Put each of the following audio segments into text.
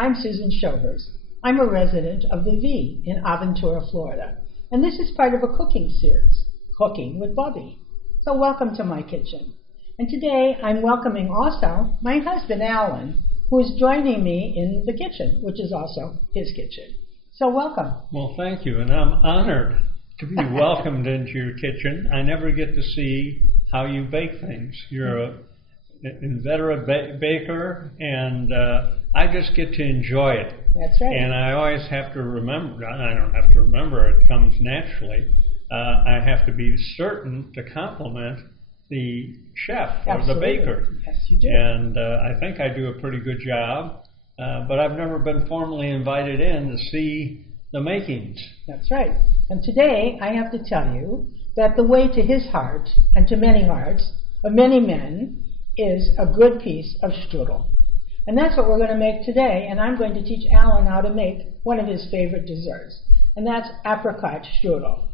I'm Susan Shovers. I'm a resident of the V in Aventura, Florida, and this is part of a cooking series, Cooking with Bubbe. So welcome to my kitchen. And today I'm welcoming also my husband, Alan, who is joining me in the kitchen, which is also his kitchen. So welcome. Well, thank you, and I'm honored to be welcomed into your kitchen. I never get to see how you bake things. You're an inveterate baker, and I just get to enjoy it. That's right. And I always have to remember, I don't have to remember, it comes naturally. I have to be certain to compliment the chef or the baker. Yes, you do. And I think I do a pretty good job, but I've never been formally invited in to see the makings. That's right. And today I have to tell you that the way to his heart and to many hearts of many men is a good piece of strudel. And that's what we're going to make today, and I'm going to teach Alan how to make one of his favorite desserts, and that's apricot strudel.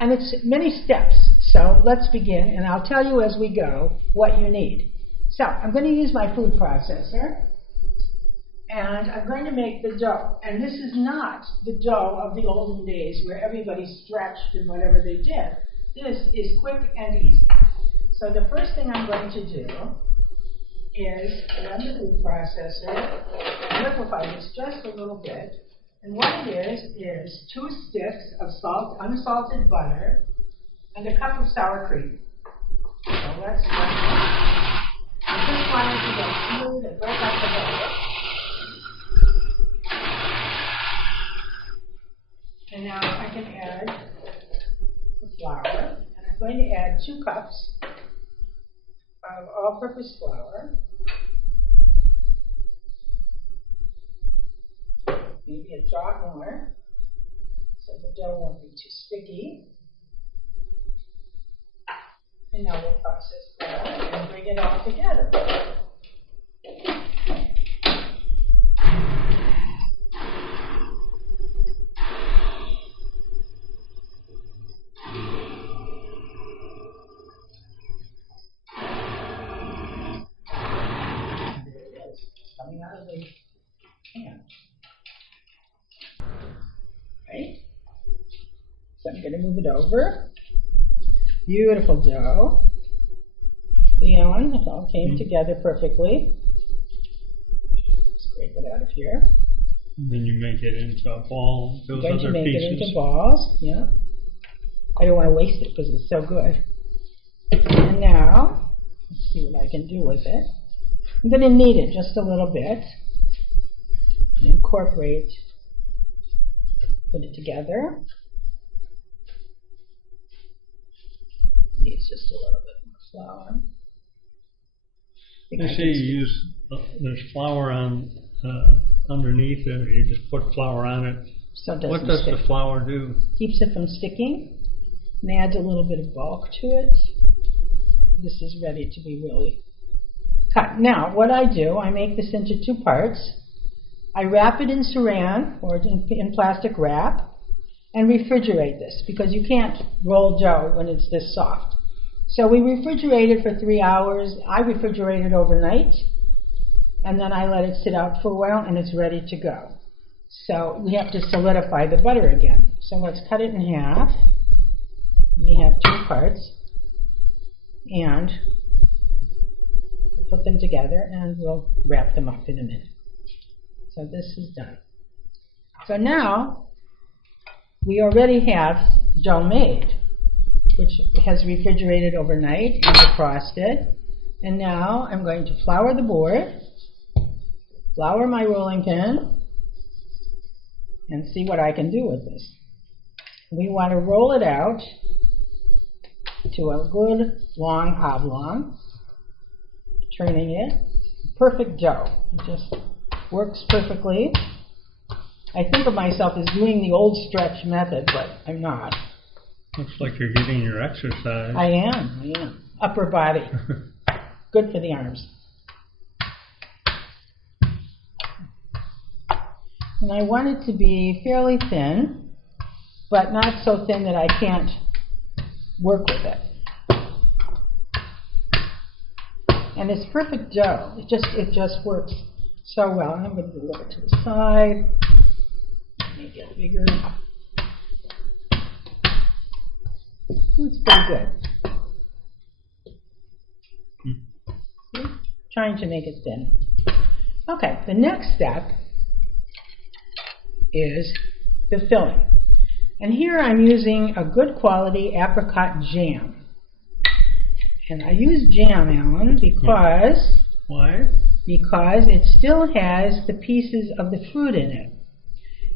And it's many steps, so let's begin, and I'll tell you as we go what you need. So I'm going to use my food processor, and I'm going to make the dough. And this is not the dough of the olden days where everybody stretched and whatever they did. This is quick and easy. So the first thing I'm going to do is run the food processor, liquefy this just a little bit, and what it is 2 sticks of unsalted butter, and a cup of sour cream. So let's run it. I just want it to get smooth and break up the butter. And now I can add the flour, and I'm going to add 2 cups of all-purpose flour, maybe a jot more, so the dough won't be too sticky. And now we'll process that and bring it all together. Coming out of the pan. Right? So I'm going to move it over. Beautiful dough. See, Alan, it all came together perfectly. Scrape it out of here. And then you make it into a ball. I'm going to make it into balls. Yeah. I don't want to waste it because it's so good. And now, let's see what I can do with it. I'm going to knead it just a little bit, incorporate, put it together. Needs just a little bit more flour. I see you use, there's flour on underneath it, you just put flour on it. So it doesn't What does stick. the flour do? Keeps it from sticking and adds a little bit of bulk to it. This is ready to be really cut. Now, what I do, I make this into 2 parts. I wrap it in saran or in plastic wrap and refrigerate this because you can't roll dough when it's this soft. So we refrigerate it for 3 hours. I refrigerate it overnight, and then I let it sit out for a while, and it's ready to go. So we have to solidify the butter again. So let's cut it in half. We have 2 parts, and put them together and we'll wrap them up in a minute. So this is done. So now we already have dough made, which has refrigerated overnight and defrosted. And now I'm going to flour the board, flour my rolling pin, and see what I can do with this. We want to roll it out to a good long oblong, turning it. Perfect dough. It just works perfectly. I think of myself as doing the old stretch method, but I'm not. Looks like you're getting your exercise. I am. Upper body. Good for the arms. And I want it to be fairly thin, but not so thin that I can't work with it. And it's perfect dough. It just works so well. I'm going to move it to the side. Make it bigger. That's pretty good. See? Trying to make it thin. Okay, the next step is the filling. And here I'm using a good quality apricot jam. And I use jam, Alan, because... Why? Because it still has the pieces of the fruit in it.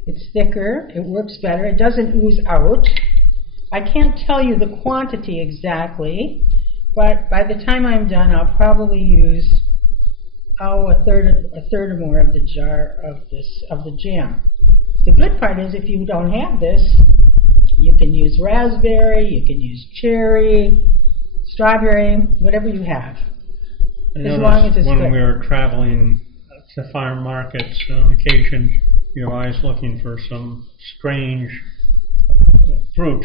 It's thicker, it works better, it doesn't ooze out. I can't tell you the quantity exactly, but by the time I'm done, I'll probably use a third or more of the jar of the jam. The good part is if you don't have this, you can use raspberry, you can use cherry, strawberry, whatever you have. As long as it's when good. we were traveling to farm markets on occasion, you're always looking for some strange fruit,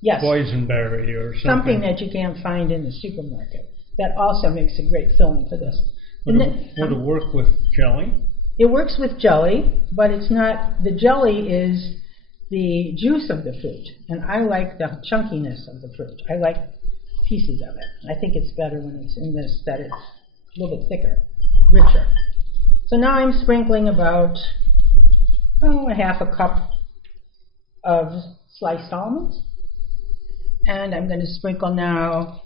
Yes. boysenberry or something. Something that you can't find in the supermarket. That also makes a great filling for this. Would it work with jelly? It works with jelly, but it's not, the jelly is the juice of the fruit, and I like the chunkiness of the fruit. I like pieces of it. I think it's better when it's in this, that it's a little bit thicker, richer. So now I'm sprinkling about, a half a cup of sliced almonds. And I'm going to sprinkle now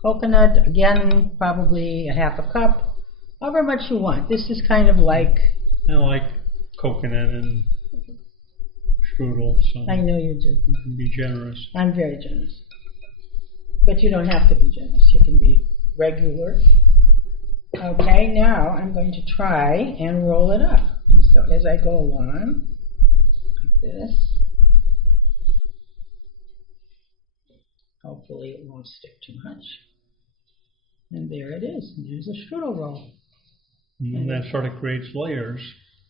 coconut, again, probably a half a cup, however much you want. This is kind of like... I like coconut and strudel, so I know you do. you can be generous. I'm very generous. But you don't have to be generous. You can be regular. Okay, now I'm going to try and roll it up. So as I go along, like this. Hopefully it won't stick too much. And there it is. And there's a strudel roll. And that sort of creates layers.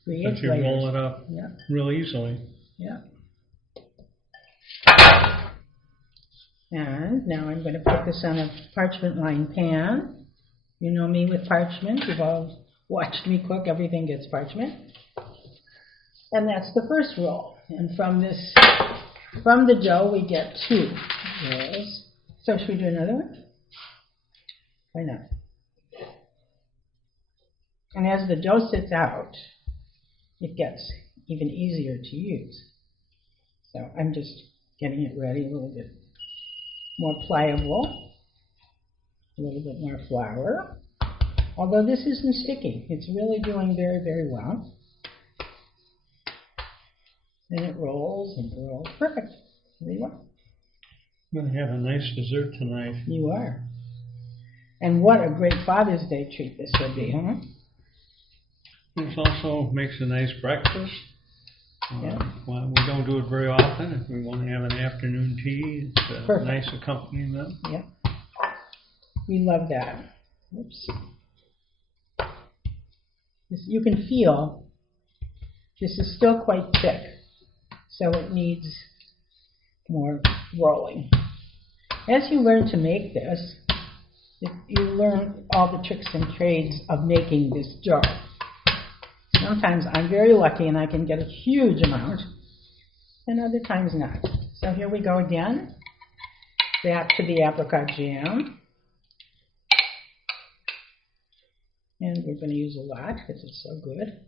Creates you layers. roll it up real easily. Yeah. And now I'm going to put this on a parchment lined pan. You know me with parchment. You've all watched me cook. Everything gets parchment. And that's the first roll. And from the dough we get 2 rolls. So should we do another one? Why not? And as the dough sits out, it gets even easier to use. So I'm just getting it ready, a little bit more pliable, a little bit more flour. Although this isn't sticking, it's really doing very, very well. And it rolls and rolls. Perfect. There you are. I'm going to have a nice dessert tonight. You are. And what a great Father's Day treat this would be, huh? This also makes a nice breakfast. Well, we don't do it very often. If we want to have an afternoon tea, it's a nice accompaniment. Yeah. We love that. Oops. You can feel this is still quite thick, so it needs more rolling. As you learn to make this, you learn all the tricks and trades of making this dough. Sometimes I'm very lucky and I can get a huge amount, and other times not. So here we go again, back to the apricot jam. And we're going to use a lot because it's so good.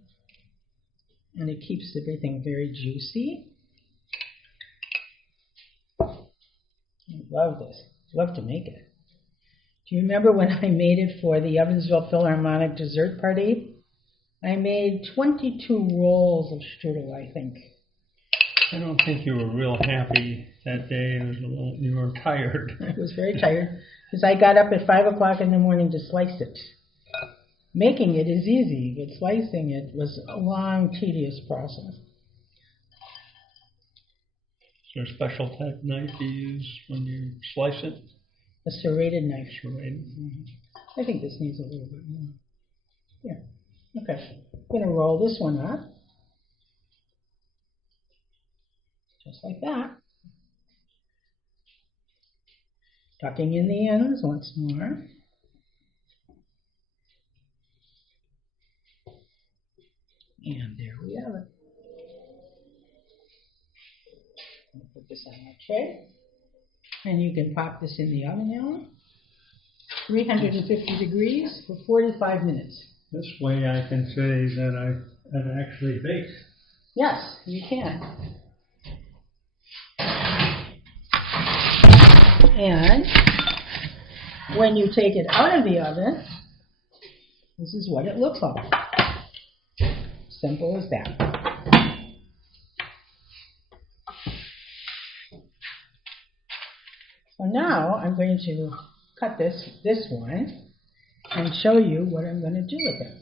And it keeps everything very juicy. I love this. Love to make it. Do you remember when I made it for the Evansville Philharmonic dessert party? I made 22 rolls of strudel, I think. I don't think you were real happy that day. You were tired. I was very tired because I got up at 5 o'clock in the morning to slice it. Making it is easy, but slicing it was a long, tedious process. Is there a special type knife you use when you slice it? A serrated knife. Serrated. Mm-hmm. I think this needs a little bit more. Yeah. Okay. I'm going to roll this one up. Just like that. Tucking in the ends once more. And there we have it. I'll put this on my tray. And you can pop this in the oven now. 350 degrees for 45 minutes. This way I can say that I've actually baked. Yes, you can. And when you take it out of the oven, this is what it looks like. Simple as that. So now I'm going to cut this one and show you what I'm going to do with it.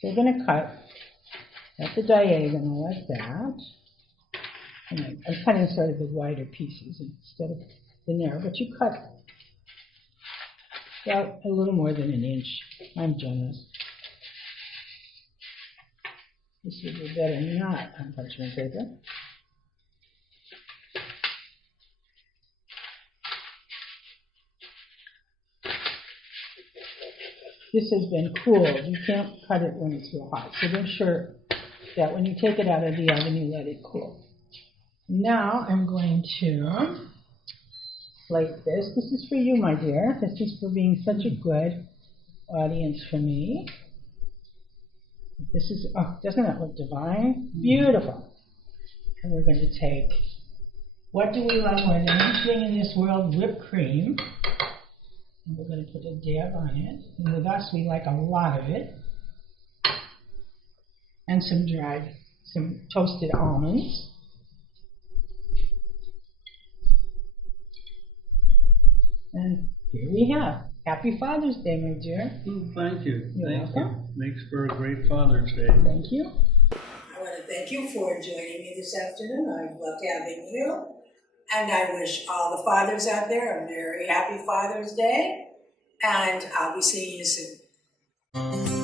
So we're going to cut at the diagonal like that. And I'm cutting sort of the wider pieces instead of the narrow, but you cut about a little more than an inch. I'm generous. This would be better not on parchment paper. This has been cooled. You can't cut it when it's real hot. So make sure that when you take it out of the oven, you let it cool. Now I'm going to plate this. This is for you, my dear. This is for being such a good audience for me. This is, oh, doesn't that look divine? Beautiful. And we're going to take, what do we love more than anything in this world? Whipped cream. And we're going to put a dab on it. And with us, we like a lot of it. And some toasted almonds. And here we have. Happy Father's Day, my dear. Thank you. You're welcome. Makes for a great Father's Day. Thank you. I want to thank you for joining me this afternoon. I've loved having you. And I wish all the fathers out there a very happy Father's Day. And I'll be seeing you soon.